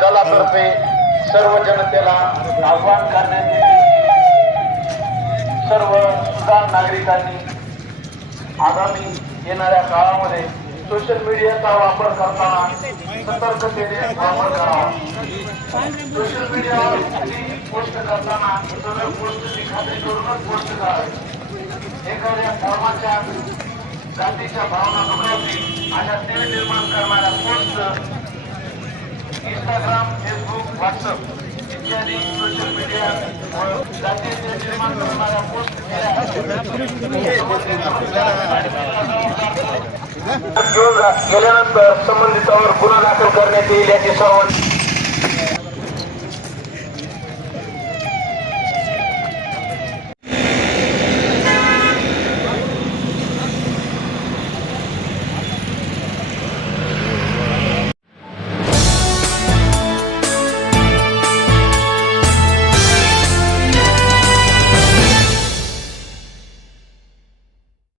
दलातर्फे सर्व जनतेला आव्हान करण्यात सर्व नागरिकांनी आगामी येणाऱ्या काळामध्ये सोशल मीडियाचा वापर करताना सतर्कतेने वापर करावा सोशल मीडियावर पोस्ट करताना सर्व पोस्टची खात्री करूनच पोस्ट करावी एखाद्या धर्माच्या जातीच्या भावना दुखावतील अशा ते निर्माण करणाऱ्या पोस्ट इंस्टाग्राम फेसबुक व्हॉट्सअप इत्यादी सोशल मीडिया जातीचे निर्माण करणाऱ्या पोस्ट गेल्यानंतर संबंधितावर गुन्हा दाखल करण्यात येईल याची सर्वांची